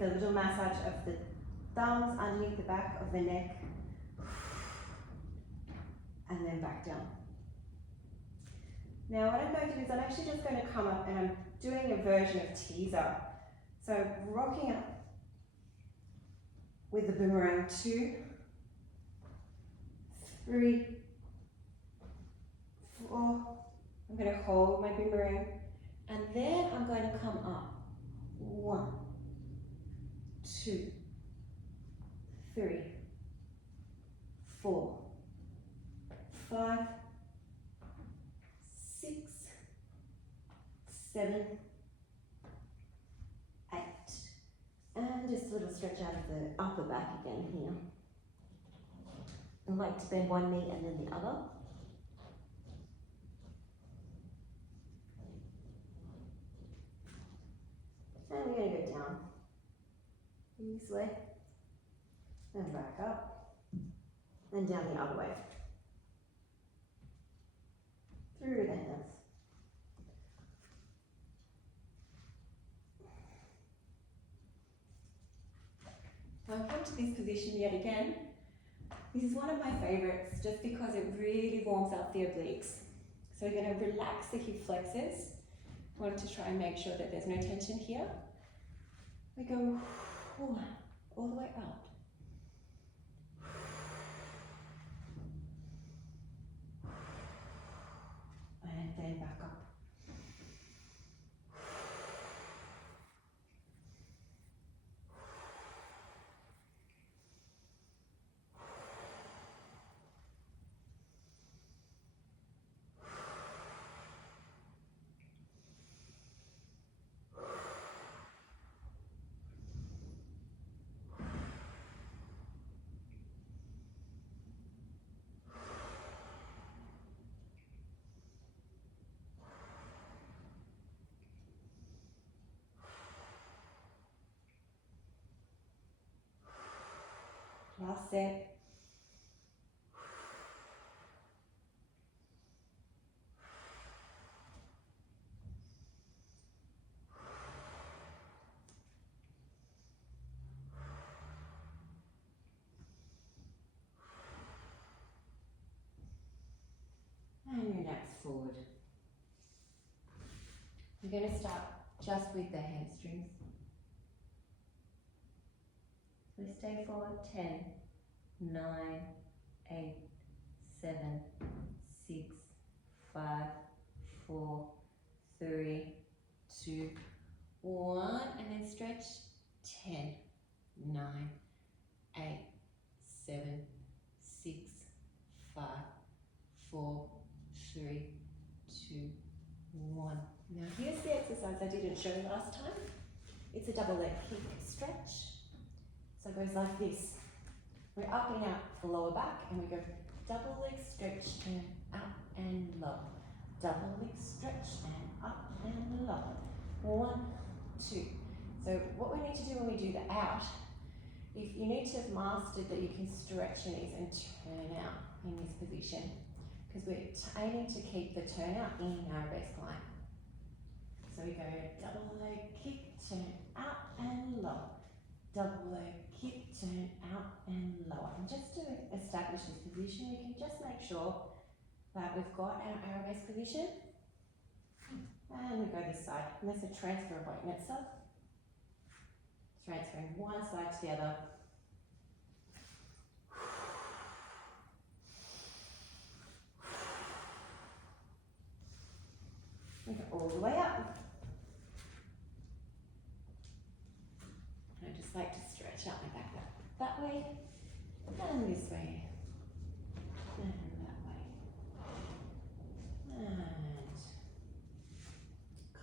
with a little massage of the thumbs underneath the back of the neck, and then back down. Now what I'm going to do is I'm actually just going to come up and I'm doing a version of teaser. So rocking up with the boomerang, 2, 3, 4. I'm going to hold my boomerang, and then I'm going to come up. 1, 2, 3, 4, 5, 6, 7, 8. And just a little stretch out of the upper back again here. I like to bend one knee and then the other. And we're going to go down this way, and back up, and down the other way. Through the hands. I'll come to this position yet again. This is one of my favorites just because it really warms up the obliques. So we're going to relax the hip flexors. I want to try and make sure that there's no tension here. We go all the way out. And then back up. Last set. And relax forward. We're going to start just with the hamstrings. So stay for 10, 9, 8, 7, 6, 5, 4, 3, 2, 1, and then stretch 10, 9, 8, 7, 6, 5, 4, 3, 2, 1. Now here's the exercise I didn't show you last time. It's a double leg kick stretch. So it goes like this. We're up and out the lower back, and we go double leg stretch and up and low. Double leg stretch and up and low. 1, 2. So what we need to do when we do the out, if you need to have mastered that you can stretch your knees and turn out in this position, because we're aiming to keep the turn out in arabesque line. So we go double leg kick, turn out and low. Double leg kick, turn out and lower. And just to establish this position, we can just make sure that we've got our arabesque position. And we go this side. And that's a transfer of weight in itself. Transferring one side to the other. We go all the way up. I just like to stretch out my back that way, and this way, and that way. And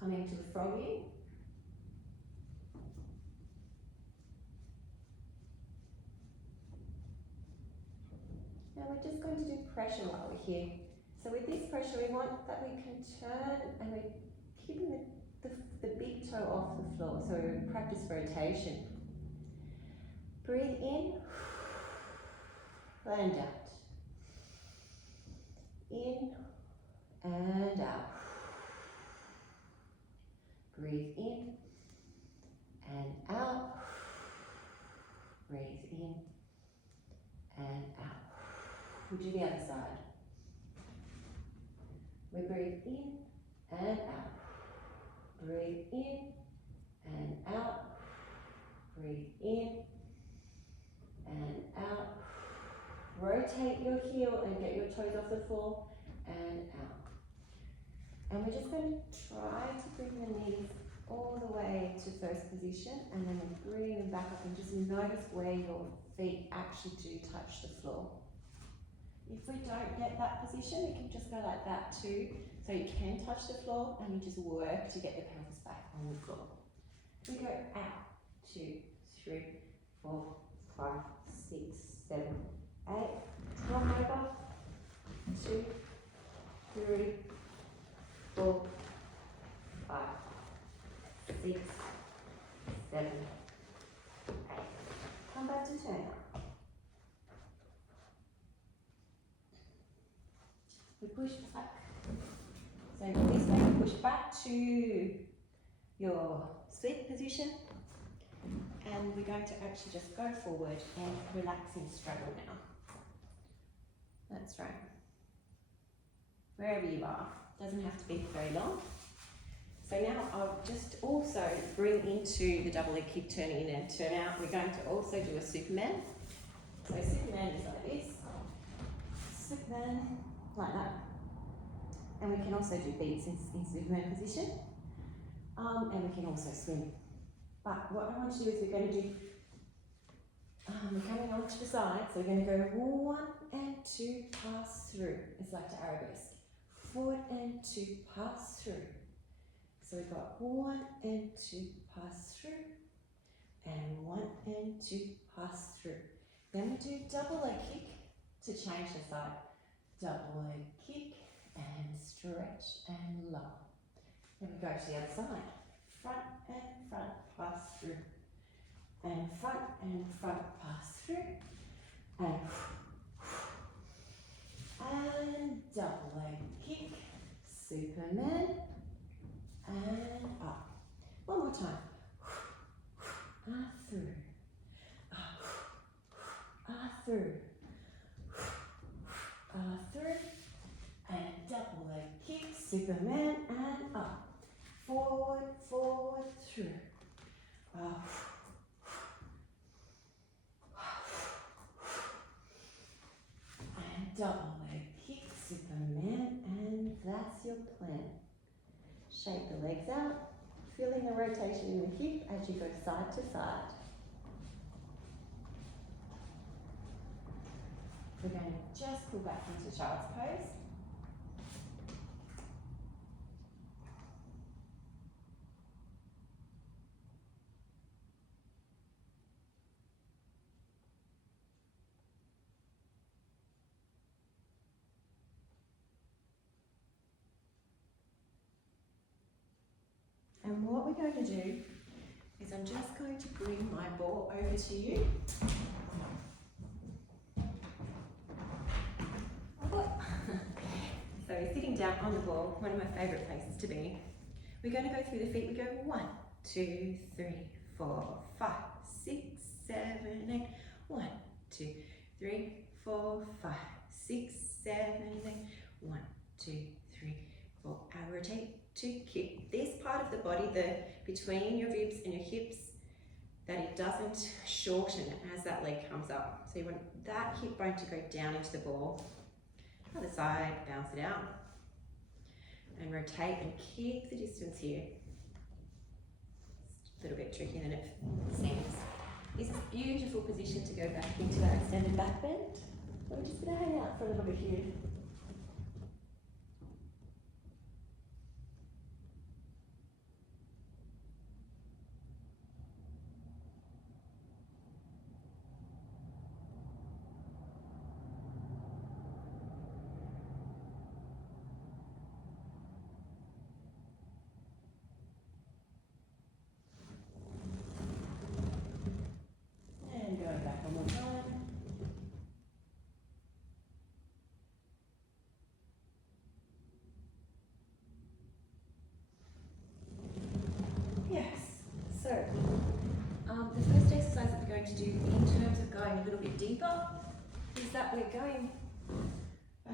coming to the froggy. Now we're just going to do pressure while we're here. So with this pressure, we want that we can turn, and we're keeping the big toe off the floor, so we practice rotation. Breathe in, and out. In and out. Breathe in and out. We'll do the other side. We breathe in and out. Breathe in and out. Breathe in and out. Rotate your heel and get your toes off the floor and out. And we're just going to try to bring the knees all the way to first position, and then we'll bring them back up and just notice where your feet actually do touch the floor. If we don't get that position, we can just go like that too. So you can touch the floor and you just work to get the pelvis back on the floor. We go out, 2, 3, 4, 5, 6, 7, 8. Come over, 2, 3, 4, 5, 6, 7, 8. Come back to turn up. We push back. So this way we push back to your split position, and we're going to actually just go forward and relax and straddle now. That's right. Wherever you are, doesn't have to be very long. So now I'll just also bring into the double leg kick, turn in and turn out. We're going to also do a Superman. So Superman is like this. Superman, like that. And we can also do beats in Superman position. And we can also swim. But what I want to do is we're going to do, we're coming onto the side, so we're going to go 1 and 2, pass through. It's like the arabesque. Forward and 2, pass through. So we've got 1 and 2, pass through. And 1 and 2, pass through. Then we do double leg kick to change the side. Double leg kick and stretch and lower. Then we go to the other side. Front and front, pass through. And front, pass through. And double leg kick, Superman, and up. One more time. Through. Through. Through. And double leg kick, Superman, and up. Forward, forward, through. And double leg kick, Superman, and that's your plan. Shake the legs out, feeling the rotation in the hip as you go side to side. We're going to just pull back into child's pose. And what we're going to do is I'm just going to bring my ball over to you. So we're sitting down on the ball, one of my favourite places to be. We're going to go through the feet. We go 1, 2, 3, 4, 5, 6, 7, 8. 1, 2, 3, 4, 5, 6, 7, 8. 1, 2, 3, 4. I rotate to kick this part of the body, between your ribs and your hips, that it doesn't shorten as that leg comes up. So you want that hip bone to go down into the ball. Other side, bounce it out. And rotate and keep the distance here. It's a little bit trickier than it seems. This is a beautiful position to go back into that extended back bend. So we're just going to hang out for a little bit here. And going back one more time. Yes, so the first exercise that we're going to do in terms of going a little bit deeper is that we're going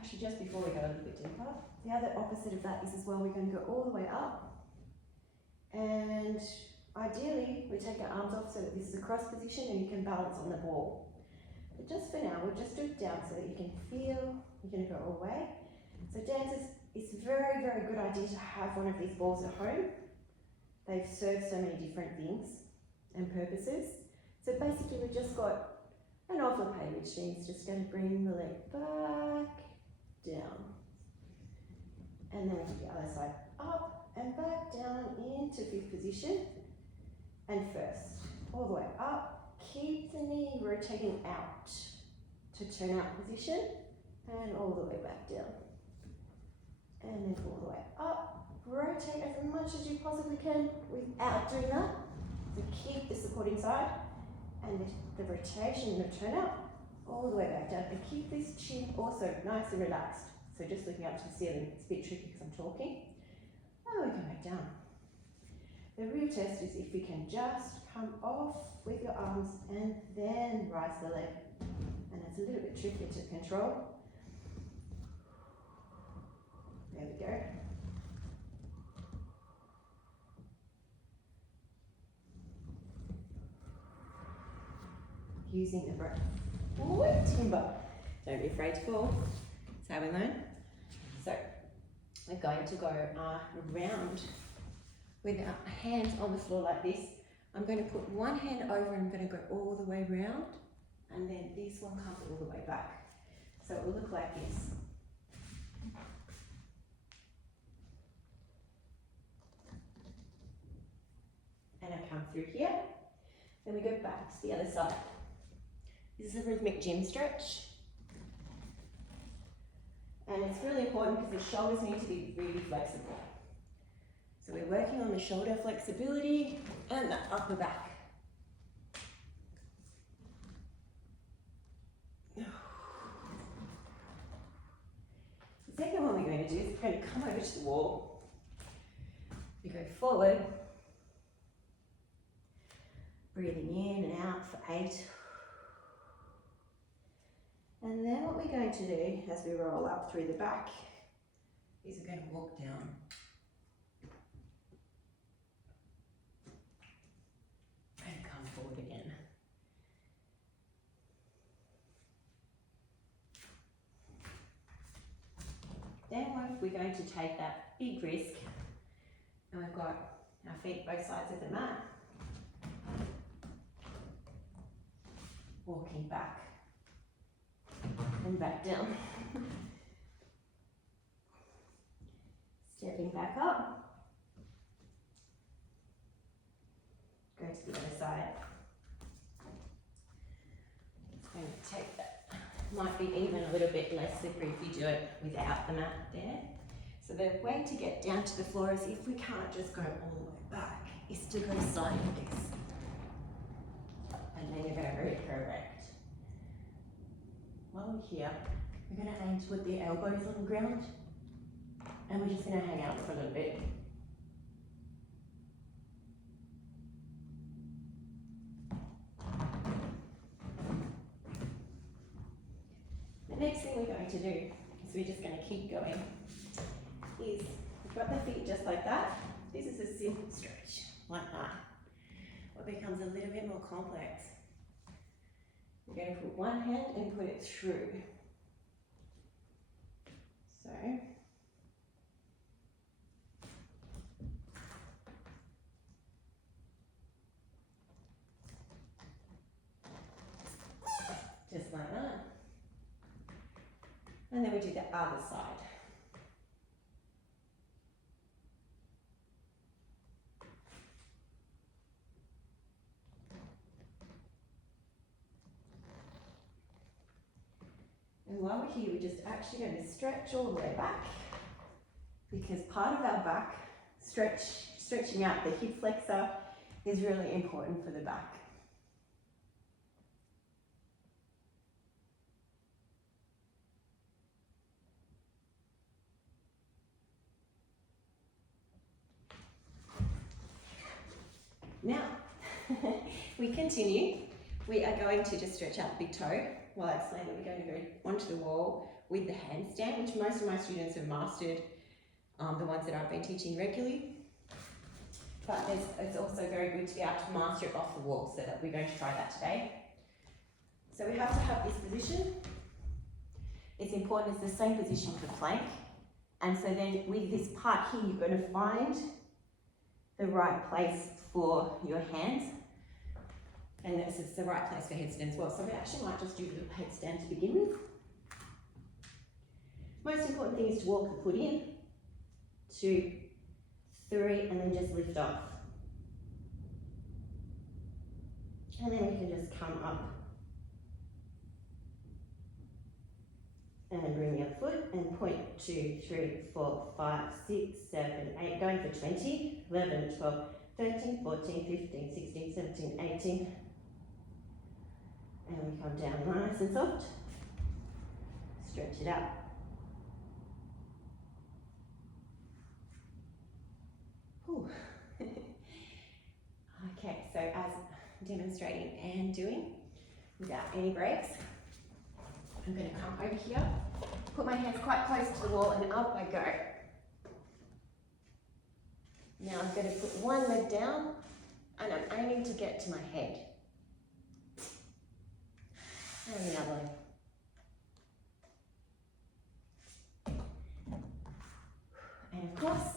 actually just before we go a little bit deeper, the other opposite of that is as well, we're going to go all the way up. And ideally, we take our arms off so that this is a cross position and you can balance on the ball. But just for now, we'll just do it down so that you can feel you're going to go away. So dancers, it's a very, very good idea to have one of these balls at home. They've served so many different things and purposes. So basically we've just got an off-the-pay machine. It's just going to bring the leg back, down. And then we do the other side, up and back, down into fifth position. And first, all the way up, keep the knee rotating out to turn out position, and all the way back down. And then all the way up, rotate as much as you possibly can without doing that. So keep the supporting side, and the rotation and the turn out, all the way back down. And keep this chin also nice and relaxed. So just looking up to the ceiling, it's a bit tricky because I'm talking. Oh, we come back down. The real test is if we can just come off with your arms and then rise the leg. And it's a little bit trickier to control. There we go. Using the breath. Oh, timber. Don't be afraid to fall. That's how we learn. So we're going to go around with our hands on the floor like this. I'm going to put one hand over and I'm going to go all the way round, and then this one comes all the way back. So it will look like this. And I come through here, then we go back to the other side. This is a rhythmic gym stretch. And it's really important because the shoulders need to be really flexible. So we're working on the shoulder flexibility and the upper back. The second one we're going to do is we're going to come over to the wall. We go forward, breathing in and out for 8. And then what we're going to do as we roll up through the back is we're going to walk down. And come forward again. Then we're going to take that big risk, and we've got our feet both sides of the mat. Walking back. And back down. Stepping back up. Go to the other side. Just going to take that. Might be even a little bit less slippery if you do it without the mat there. So the way to get down to the floor is, if we can't just go all the way back, is to go sideways. And then you're going to very correct. While we're here, we're going to aim to put the elbows on the ground, and we're just going to hang out for a little bit. The next thing we're going to do is we're just going to keep going. Is we've got the feet just like that. This is a simple stretch, like that. What becomes a little bit more complex, we're going to put one hand and put it through. So, just like that. And then we do the other side. And while we're here, we're just actually going to stretch all the way back, because part of our back, stretching out the hip flexor, is really important for the back. Now, we continue. We are going to just stretch out the big toe while I explain that we're going to go onto the wall, with the handstand, which most of my students have mastered, the ones that I've been teaching regularly. But it's also very good to be able to master it off the wall, so that we're going to try that today. So we have to have this position. It's important, it's the same position for plank. And so then with this part here, you're going to find the right place for your hands. And this is the right place for headstand as well. So we actually might just do the headstand to begin with. Most important thing is to walk the foot in, 2, 3, and then just lift off. And then we can just come up and bring your foot and point 2, 3, 4, 5, 6, 7, 8, going for 20, 11, 12, 13, 14, 15, 16, 17, 18. And we come down nice and soft. Stretch it out. Okay, so as demonstrating and doing without any breaks, I'm going to come over here, put my hands quite close to the wall, and up I go. Now I'm going to put one leg down and I'm aiming to get to my head. And the other leg. And of course,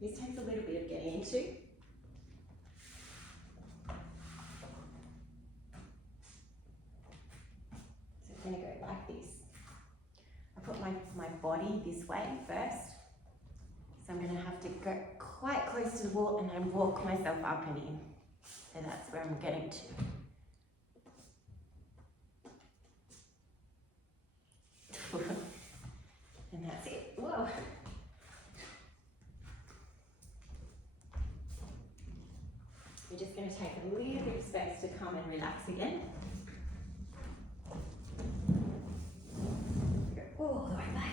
this takes a little bit of getting into. So it's going to go like this. I put my body this way first. So I'm going to have to go quite close to the wall and then walk myself up and in. So that's where I'm getting to. And that's it. Whoa. We're just going to take a little bit of space to come and relax again. Go all the way back.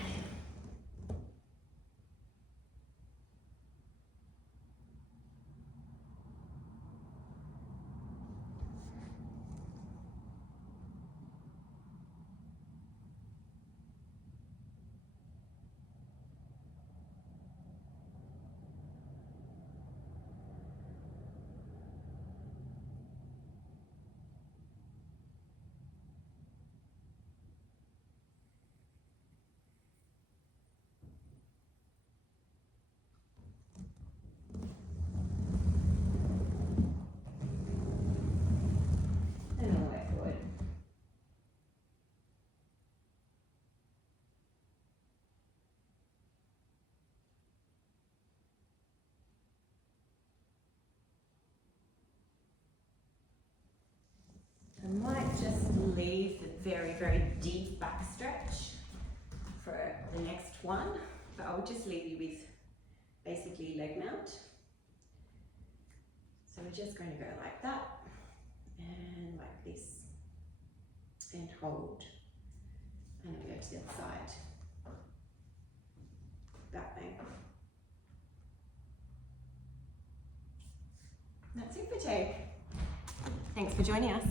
And all the way forward. I might just leave the very, very deep back stretch for the next one, but I'll just leave you with basically leg mount. So we're just going to go like that and like this and hold, and then go to the other side. Back bang. That's it for today. Thanks for joining us.